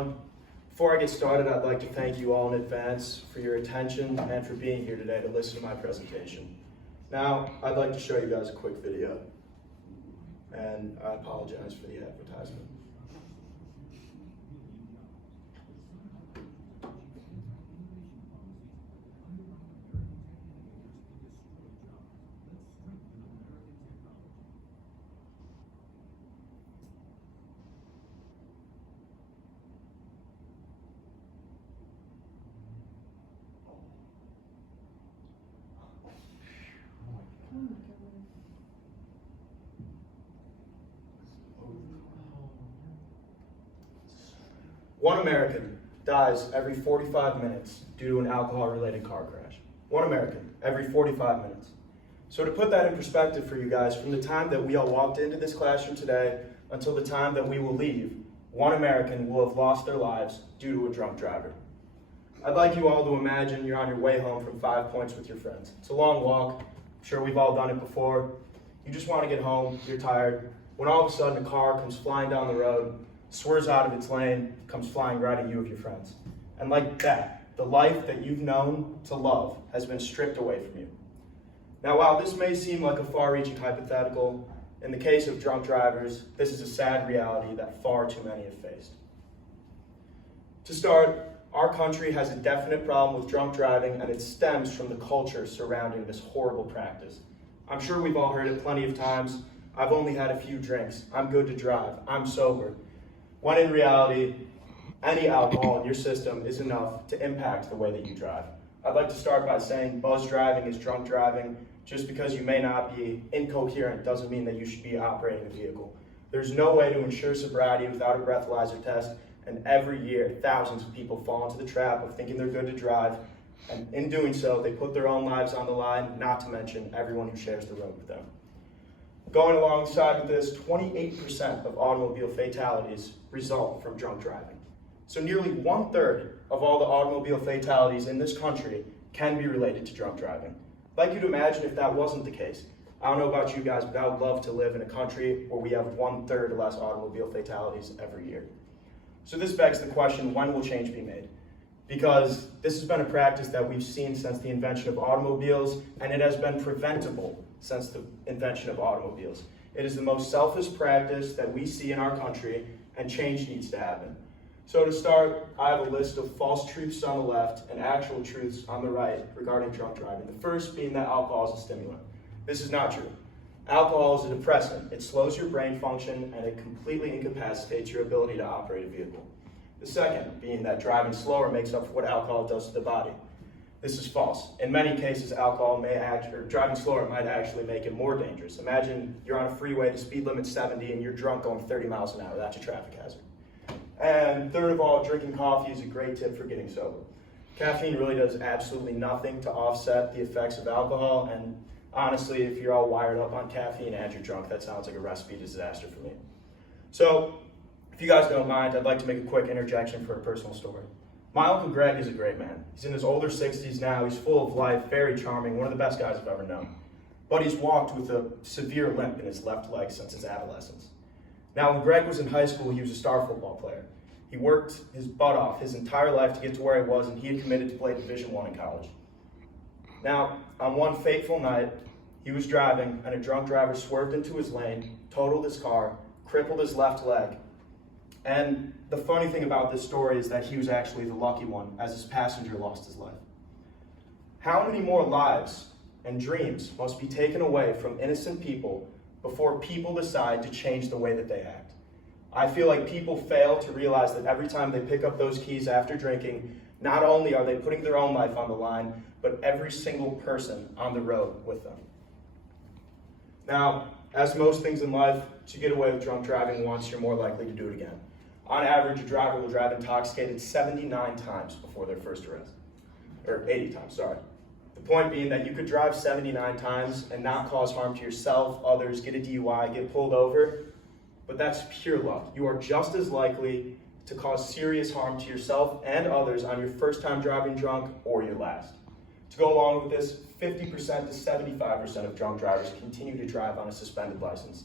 everyone. Before I get started, I'd like to thank you all in advance for your attention and for being here today to listen to my presentation. Now, I'd like to show you guys a quick video, and I apologize for the advertisement. One American dies every 45 minutes due to an alcohol-related car crash. One American every 45 minutes. So to put that in perspective for you guys, from the time that we all walked into this classroom today until the time that we will leave, one American will have lost their lives due to a drunk driver. I'd like you all to imagine you're on your way home from 5 Points with your friends. It's a long walk. I'm sure we've all done it before. You just want to get home, you're tired, when all of a sudden a car comes flying down the road, swerves out of its lane, comes flying right at you and your friends. And like that, the life that you've known to love has been stripped away from you. Now, while this may seem like a far-reaching hypothetical, in the case of drunk drivers, this is a sad reality that far too many have faced. To start, our country has a definite problem with drunk driving, and it stems from the culture surrounding this horrible practice. I'm sure we've all heard it plenty of times. I've only had a few drinks. I'm good to drive. I'm sober. When in reality, any alcohol in your system is enough to impact the way that you drive. I'd like to start by saying buzz driving is drunk driving. Just because you may not be incoherent doesn't mean that you should be operating a vehicle. There's no way to ensure sobriety without a breathalyzer test, and every year, thousands of people fall into the trap of thinking they're good to drive, and in doing so, they put their own lives on the line, not to mention everyone who shares the road with them. Going alongside with this, 28% of automobile fatalities result from drunk driving. So nearly 1/3 of all the automobile fatalities in this country can be related to drunk driving. I'd like you to imagine if that wasn't the case. I don't know about you guys, but I would love to live in a country where we have 1/3 less automobile fatalities every year. So this begs the question, when will change be made? Because this has been a practice that we've seen since the invention of automobiles, and it has been preventable since the invention of automobiles. It is the most selfish practice that we see in our country, and change needs to happen. So to start, I have a list of false truths on the left and actual truths on the right regarding drunk driving. The first being that alcohol is a stimulant. This is not true. Alcohol is a depressant. It slows your brain function and it completely incapacitates your ability to operate a vehicle. The second being that driving slower makes up for what alcohol does to the body. This is false. In many cases, driving slower might actually make it more dangerous. Imagine you're on a freeway, the speed limit's 70, and you're drunk going 30 miles an hour. That's a traffic hazard. And third of all, drinking coffee is a great tip for getting sober. Caffeine really does absolutely nothing to offset the effects of alcohol, and honestly, if you're all wired up on caffeine and you're drunk, that sounds like a recipe disaster for me. So, if you guys don't mind, I'd like to make a quick interjection for a personal story. My Uncle Greg is a great man. He's in his older 60s now, he's full of life, very charming, one of the best guys I've ever known. But he's walked with a severe limp in his left leg since his adolescence. Now, when Greg was in high school, he was a star football player. He worked his butt off his entire life to get to where he was, and he had committed to play Division I in college. Now, on one fateful night, he was driving, and a drunk driver swerved into his lane, totaled his car, crippled his left leg. And the funny thing about this story is that he was actually the lucky one, as his passenger lost his life. How many more lives and dreams must be taken away from innocent people before people decide to change the way that they act? I feel like people fail to realize that every time they pick up those keys after drinking, not only are they putting their own life on the line, but every single person on the road with them. Now, as most things in life, to get away with drunk driving once, you're more likely to do it again. On average, a driver will drive intoxicated 79 times before their first arrest. Or 80 times, sorry. The point being that you could drive 79 times and not cause harm to yourself, others, get a DUI, get pulled over, but that's pure luck. You are just as likely to cause serious harm to yourself and others on your first time driving drunk or your last. To go along with this, 50% to 75% of drunk drivers continue to drive on a suspended license.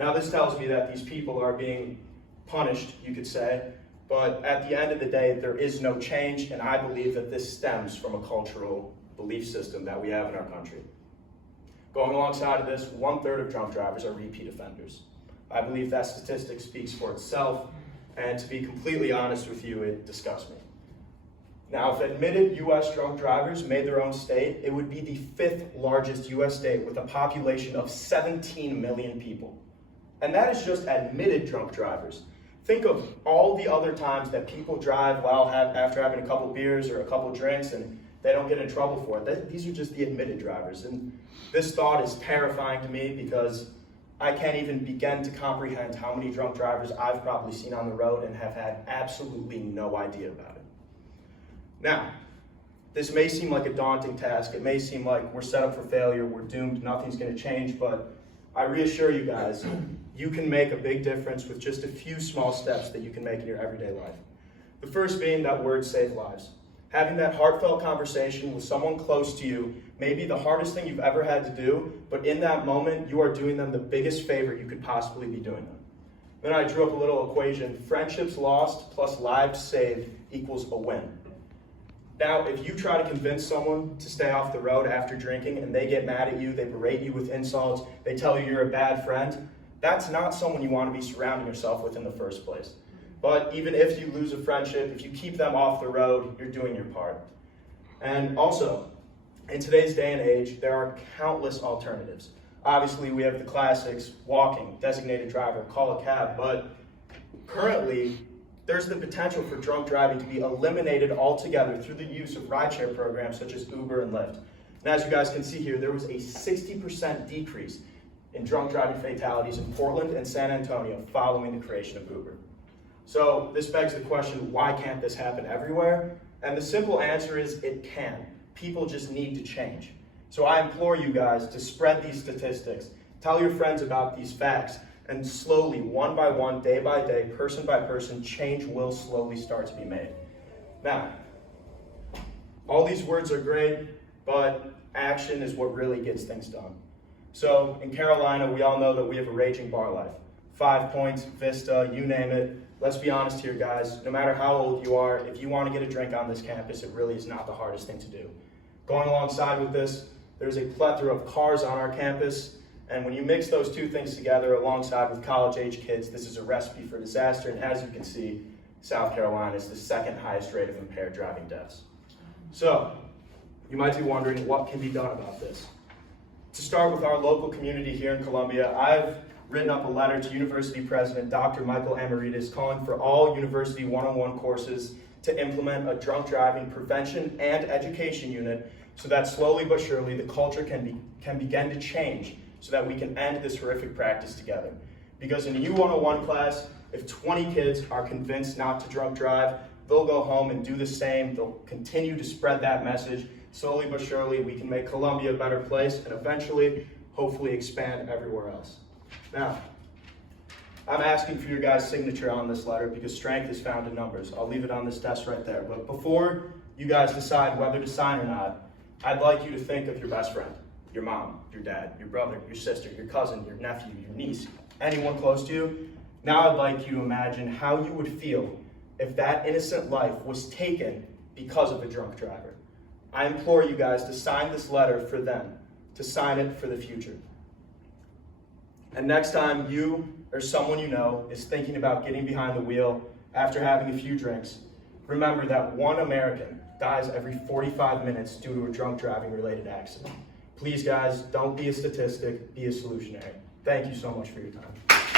Now this tells me that these people are being punished, you could say, But at the end of the day, there is no change, and I believe that this stems from a cultural belief system that we have in our country. Going alongside of this, 1/3 of drunk drivers are repeat offenders. I believe that statistic speaks for itself, and to be completely honest with you, it disgusts me. Now, if admitted U.S. drunk drivers made their own state, it would be the 5th largest U.S. state with a population of 17 million people. And that is just admitted drunk drivers. Think of all the other times that people drive after having a couple beers or a couple drinks and they don't get in trouble for it. These are just the admitted drivers. And this thought is terrifying to me because I can't even begin to comprehend how many drunk drivers I've probably seen on the road and have had absolutely no idea about it. Now, this may seem like a daunting task. It may seem like we're set up for failure, we're doomed, nothing's going to change, but I reassure you guys, you can make a big difference with just a few small steps that you can make in your everyday life. The first being that words save lives. Having that heartfelt conversation with someone close to you may be the hardest thing you've ever had to do, but in that moment, you are doing them the biggest favor you could possibly be doing them. Then I drew up a little equation: friendships lost plus lives saved equals a win. Now, if you try to convince someone to stay off the road after drinking and they get mad at you, they berate you with insults, they tell you you're a bad friend, that's not someone you want to be surrounding yourself with in the first place. But even if you lose a friendship, if you keep them off the road, you're doing your part. And also, in today's day and age, there are countless alternatives. Obviously, we have the classics: walking, designated driver, call a cab, but currently, there's the potential for drunk driving to be eliminated altogether through the use of rideshare programs such as Uber and Lyft. And as you guys can see here, there was a 60% decrease in drunk driving fatalities in Portland and San Antonio following the creation of Uber. So this begs the question, why can't this happen everywhere? And the simple answer is it can. People just need to change. So I implore you guys to spread these statistics, tell your friends about these facts, and slowly, one by one, day by day, person by person, change will slowly start to be made. Now, all these words are great, but action is what really gets things done. So in Carolina, we all know that we have a raging bar life. 5 Points, Vista, you name it. Let's be honest here, guys. No matter how old you are, if you want to get a drink on this campus, it really is not the hardest thing to do. Going alongside with this, there's a plethora of cars on our campus. And when you mix those two things together alongside with college-age kids, this is a recipe for disaster. And as you can see, South Carolina is the 2nd highest rate of impaired driving deaths. So, you might be wondering what can be done about this. To start with our local community here in Columbia, I've written up a letter to University President Dr. Michael Amaritis calling for all university one-on-one courses to implement a drunk driving prevention and education unit so that slowly but surely the culture can begin to change, so that we can end this horrific practice together. Because in a U101 class, if 20 kids are convinced not to drunk drive, they'll go home and do the same. They'll continue to spread that message. Slowly but surely, we can make Columbia a better place and eventually, hopefully, expand everywhere else. Now, I'm asking for your guys' signature on this letter because strength is found in numbers. I'll leave it on this desk right there. But before you guys decide whether to sign or not, I'd like you to think of your best friend. Your mom, your dad, your brother, your sister, your cousin, your nephew, your niece, anyone close to you. Now I'd like you to imagine how you would feel if that innocent life was taken because of a drunk driver. I implore you guys to sign this letter for them, to sign it for the future. And next time you or someone you know is thinking about getting behind the wheel after having a few drinks, remember that one American dies every 45 minutes due to a drunk driving related accident. Please, guys, don't be a statistic, be a solutionary. Thank you so much for your time.